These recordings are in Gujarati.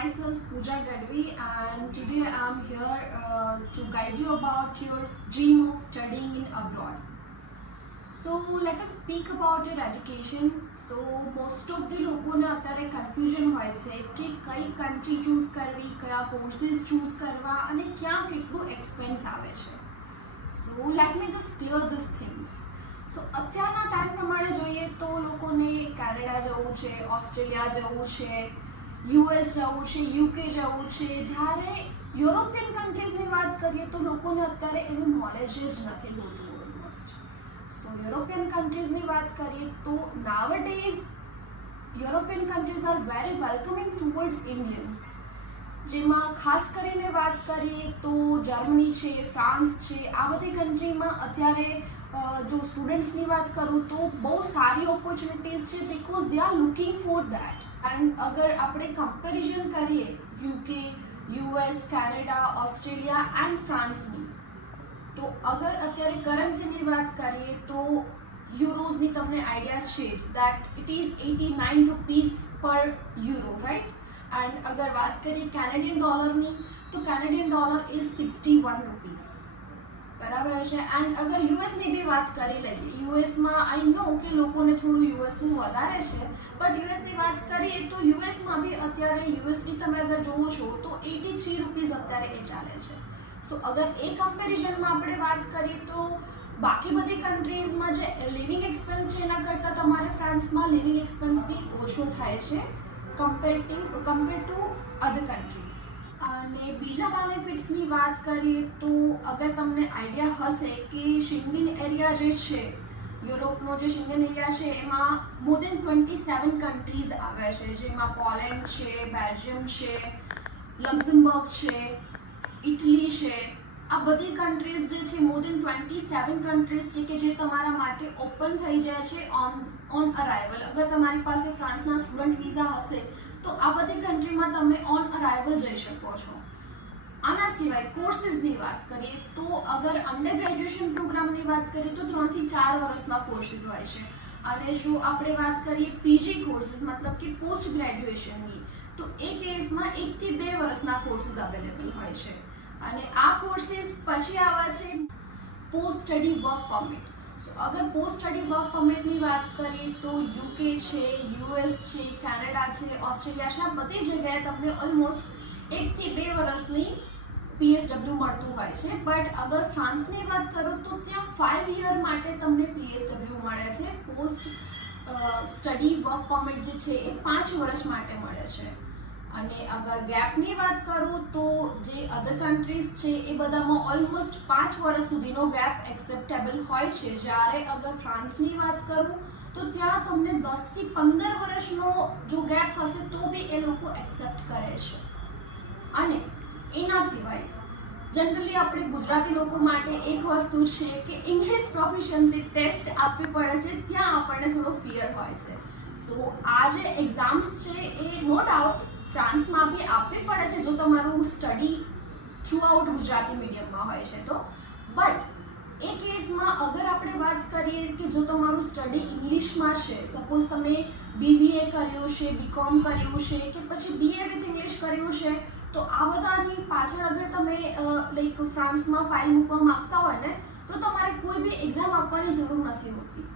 myself Pooja Gadvi, and today I'm here to guide you about your dream of studying in abroad. So let us speak about your education. So most of the લોકોને અત્યારે કન્ફ્યુઝન હોય છે કે કઈ કન્ટ્રી ચૂઝ કરવી, કયા કોર્સીસ ચૂઝ કરવા અને ક્યાં કેટલું એક્સપેન્સ આવે છે. So let me just clear this things. So અત્યારના ટાઈમ પ્રમાણે જોઈએ તો લોકોને કેનેડા જવું છે, ઓસ્ટ્રેલિયા જવું છે, યુએસ જવું છે, યુકે જવું છે. જ્યારે યુરોપિયન કન્ટ્રીઝની વાત કરીએ તો લોકોને અત્યારે એનું નોલેજ જ નથી હોતું ઓલમોસ્ટ. સો યુરોપિયન કન્ટ્રીઝની વાત કરીએ તો nowadays European countries are very welcoming towards Indians. જેમાં ખાસ કરીને વાત કરીએ તો જર્મની છે, ફ્રાન્સ છે, આ બધી કન્ટ્રીમાં અત્યારે જો સ્ટુડન્ટ્સની વાત કરું તો બહુ સારી ઓપોર્ચ્યુનિટીઝ છે because they are looking for that. And અગર આપણે કમ્પેરિઝન કરીએ UK, US, Canada, Australia and ફ્રાન્સની, તો અગર અત્યારે કરન્સીની વાત કરીએ તો યુરોઝની તમને આઈડિયા છે જ દેટ ઇટ ઇઝ 89 રૂપીઝ પર યુરો, રાઈટ. એન્ડ અગર વાત કરીએ કેનેડિયન ડોલરની તો કેનેડિયન ડોલર ઇઝ 61 રૂપીઝ, બરાબર છે. એન્ડ અગર યુએસની બી વાત કરી લઈએ, યુએસમાં આઈ નો કે લોકોને થોડું યુએસનું વધારે છે, બટ યુએસની વાત કરીએ તો યુએસમાં બી અત્યારે યુએસની તમે અગર જોવો છો તો 83 રૂપીઝ અત્યારે એ ચાલે છે. સો અગર એ કમ્પેરિઝનમાં આપણે વાત કરીએ તો બાકી બધી કન્ટ્રીઝમાં જે લિવિંગ એક્સપેન્સ છે એના કરતાં તમારે ફ્રાન્સમાં લિવિંગ એક્સપેન્સ બી ઓછો થાય છે કમ્પેર ટુ અધર કન્ટ્રીઝ. અને બીજા બેનિફિટ્સની વાત કરીએ તો અગર તમને આઈડિયા હશે કે શેંગન એરિયા જે છે, યુરોપનો જે શેંગન એરિયા છે એમાં મોર દેન 27 કન્ટ્રીઝ આવે છે, જેમાં પોલેન્ડ છે, બેલ્જિયમ છે, લક્ઝમબર્ગ છે, ઇટલી છે. આ બધી કન્ટ્રીઝ જે છે મોર દેન 27 કન્ટ્રીઝ છે કે જે તમારા માટે ઓપન થઈ જાય છે ઓન અરાઇવલ. અગર તમારી પાસે ફ્રાન્સના સ્ટુડન્ટ વિઝા હશે તો આ બધી કન્ટ્રીમાં તમે ઓન અરાઇવલ જઈ શકો છો. આના સિવાય કોર્સીસની વાત કરીએ તો અગર અંડર ગ્રેજ્યુએશન પ્રોગ્રામની વાત કરીએ તો 3 થી 4 વર્ષના કોર્સીસ હોય છે. અને જો આપણે વાત કરીએ પીજી કોર્સીસ મતલબ કે પોસ્ટ ગ્રેજ્યુએશનની, તો એ કેસમાં 1 થી 2 વર્ષના કોર્સીસ અવેલેબલ હોય છે. અને આ કોર્સીસ પછી આવે છે પોસ્ટ સ્ટડી વર્ક પરમિટ. સો અગર પોસ્ટ સ્ટડી વર્ક પરમિટની વાત કરીએ તો યુકે છે, યુએસ છે, કેનેડા છે, ઓસ્ટ્રેલિયા છે, આ બધી જગ્યાએ તમને ઓલમોસ્ટ 1 થી 2 વર્ષની પીએસડબલ્યુ મળતું હોય છે. બટ અગર ફ્રાન્સની વાત કરો તો ત્યાં 5 યર માટે તમને પીએસડબલ્યુ મળે છે. પોસ્ટ સ્ટડી વર્ક પરમિટ જે છે એ 5 વર્ષ માટે મળે છે. અને અગર ગેપની વાત કરું તો જે અધર કન્ટ્રીઝ છે એ બધામાં ઓલમોસ્ટ 5 વર્ષ સુધીનો ગેપ એક્સેપ્ટેબલ હોય છે. જ્યારે અગર ફ્રાન્સની વાત કરું તો ત્યાં તમને 10 થી 15 વર્ષનો જો ગેપ હશે તો બી એ લોકો એક્સેપ્ટ કરે છે. અને એના સિવાય જનરલી આપણે ગુજરાતી લોકો માટે એક વસ્તુ છે કે ઇંગ્લિશ પ્રોફિશિયન્સી ટેસ્ટ આપવી પડે છે, ત્યાં આપણને થોડો ફિયર હોય છે. સો આ જે એક્ઝામ્સ છે એ નો ડાઉટ ફ્રાન્સમાં બી આપવી પડે છે જો તમારું સ્ટડી થ્રુ આઉટ ગુજરાતી મીડિયમમાં હોય છે તો. બટ એ કેસમાં અગર આપણે વાત કરીએ કે જો તમારું સ્ટડી ઇંગ્લિશમાં છે, સપોઝ તમે બીબીએ કર્યું છે, બીકોમ કર્યું છે કે પછી બીએ વિથ ઇંગ્લિશ કર્યું છે, તો આ બધાની પાછળ અગર તમે લાઈક ફ્રાન્સમાં ફાઇલ મૂકવા માંગતા હોય ને તો તમારે કોઈ બી એક્ઝામ આપવાની જરૂર નથી હોતી.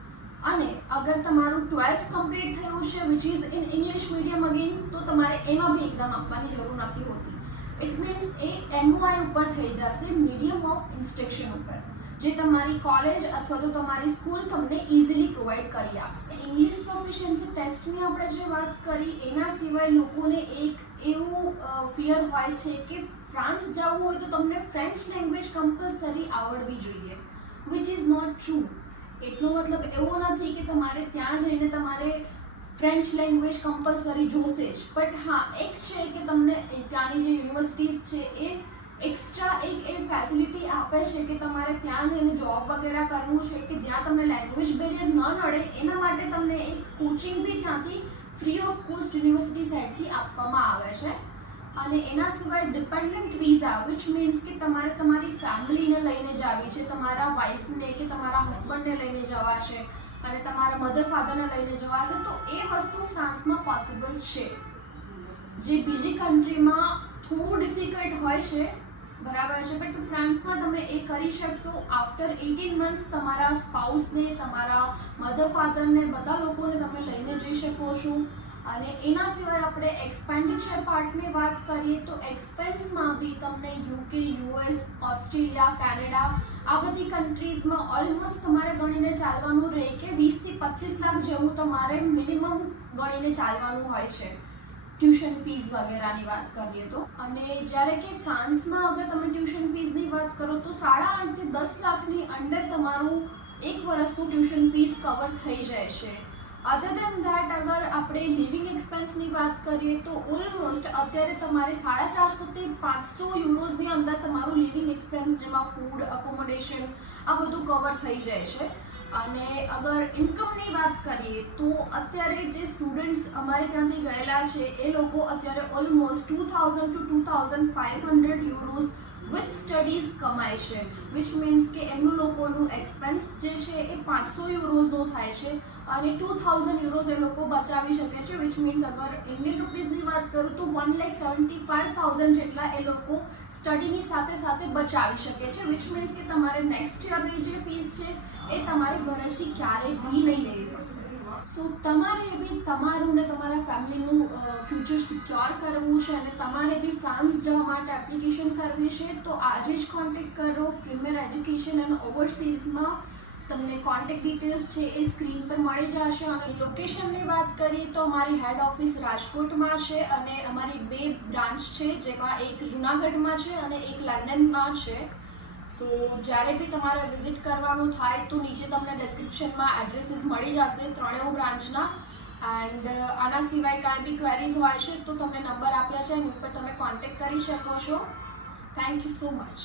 અને અગર તમારું 12th કમ્પ્લીટ થયું છે which is in English medium again, તો તમારે એમાં બી એક્ઝામ આપવાની જરૂર નથી હોતી. ઇટ મીન્સ એ MOI ઉપર થઈ જશે, મીડિયમ ઓફ ઇન્સ્ટ્રક્શન ઉપર, જે તમારી કોલેજ અથવા તો તમારી સ્કૂલ તમને ઇઝીલી પ્રોવાઈડ કરી આપશે. ઇંગ્લિશ પ્રોફિશિયન્સી ટેસ્ટની આપણે જે વાત કરી એના સિવાય લોકોને એક એવું ફિયર હોય છે કે ફ્રાન્સ જવું હોય તો તમને ફ્રેન્ચ લેંગ્વેજ કમ્પલસરી આવડવી જોઈએ, વિચ ઇઝ નોટ ટ્રુ. એટલો મતલબ એવો નથી કે તમારે ત્યાં જઈને તમારે ફ્રેન્ચ લેંગ્વેજ કમ્પલસરી જોશે જ. બટ હા, એક છે કે તમને ત્યાંની જે યુનિવર્સિટીઝ છે એ એક્સ્ટ્રા એક એ ફેસિલિટી આપે છે કે તમારે ત્યાં જઈને જોબ વગેરે કરવું છે કે જ્યાં તમને લેંગ્વેજ બેરિયર ન નડે એના માટે તમને એક કોચિંગ બી ત્યાંથી ફ્રી ઓફ કોસ્ટ યુનિવર્સિટી સાઇડથી આપવામાં આવે છે. અને એના સિવાય ડિપેન્ડન્ટ વિઝા, વિચ મીન્સ કે તમારે તમારી ફેમિલીને લઈને જવી છે, તમારા વાઈફને કે તમારા હસબન્ડને લઈને જવા છે અને તમારા મધર ફાધરને લઈને જવા છે, તો એ વસ્તુ ફ્રાન્સમાં પોસિબલ છે. જે બીજી કન્ટ્રીમાં થોડું ડિફિકલ્ટ હોય છે, બરાબર છે, બટ ફ્રાન્સમાં તમે એ કરી શકશો. આફ્ટર 18 મંથ્સ તમારા સ્પાઉસને, તમારા મધર ફાધરને, બધા લોકોને તમે લઈને જઈ શકો છો. અને એના સિવાય આપણે એક્સપેન્ડિચર પાર્ટની વાત કરીએ તો એક્સપેન્સમાં બી તમને યુકે, યુએસ, ઓસ્ટ્રેલિયા, કેનેડા આ બધી કન્ટ્રીઝમાં ઓલમોસ્ટ તમારે ગણીને ચાલવાનું રહે કે 20 થી 25 લાખ જેવું તમારે મિનિમમ ગણીને ચાલવાનું હોય છે ટ્યુશન ફીસ વગેરેની વાત કરીએ તો. અને જ્યારે કે ફ્રાન્સમાં અગર તમે ટ્યુશન ફીસની વાત કરો તો 8.5 થી 10 લાખની અંડર તમારું એક વર્ષનું ટ્યુશન ફીસ કવર થઈ જાય છે. અધર દેન ધેટ અગર આપણે લિવિંગ એક્સપેન્સની વાત કરીએ તો ઓલમોસ્ટ અત્યારે તમારે 450 થી 500 યુરોઝની અંદર તમારું લિવિંગ એક્સપેન્સ, જેમાં ફૂડ, અકોમોડેશન આ બધું કવર થઈ જાય છે. અને અગર ઇન્કમની વાત કરીએ તો અત્યારે જે સ્ટુડન્ટ્સ અમારે ત્યાંથી ગયેલા છે એ લોકો અત્યારે ઓલમોસ્ટ 2000 to 2500 યુરોઝ વિથ સ્ટડીઝ કમાય છે, વિચ મીન્સ કે એમનું લોકોનું એક્સપેન્સ જે છે એ 500 યુરોઝનો થાય છે અને 2000 યુરોઝ એ લોકો બચાવી શકે છે, વિચ મીન્સ અગર ઇન્ડિયન રૂપીઝની વાત કરું તો 1,75,000 જેટલા એ લોકો સ્ટડીની સાથે સાથે બચાવી શકે છે, વિચ મીન્સ કે તમારે નેક્સ્ટ યરની જે ફીસ છે એ તમારે ઘરેથી ક્યારેય બી નહીં લેવી પડશે. સો તમારે બી તમારું ને તમારા ફેમિલીનું ફ્યુચર સિક્યોર કરવું છે અને તમારે બી ફ્રાન્સ જવા માટે એપ્લિકેશન કરવી છે તો આજે જ કોન્ટેક્ટ કરો પ્રીમિયર એજ્યુકેશન એન્ડ ઓવરસીઝમાં. તમને કોન્ટેક્ટ ડિટેલ્સ છે એ સ્ક્રીન પર મળી જશે. અને લોકેશનની વાત કરીએ તો અમારી હેડ ઓફિસ રાજકોટમાં છે અને અમારી 2 બ્રાન્ચ છે, જેમાં એક જૂનાગઢમાં છે અને એક લંડનમાં છે. સો જ્યારે બી તમારે વિઝિટ કરવાનું થાય તો નીચે તમને ડિસ્ક્રિપ્શનમાં એડ્રેસીસ મળી જશે ત્રણેય બ્રાન્ચના. એન્ડ આના સિવાય કાંઈ બી ક્વેરીઝ હોય છે તો તમને નંબર આપ્યા છે એની ઉપર તમે કોન્ટેક્ટ કરી શકો છો. Thank you so much.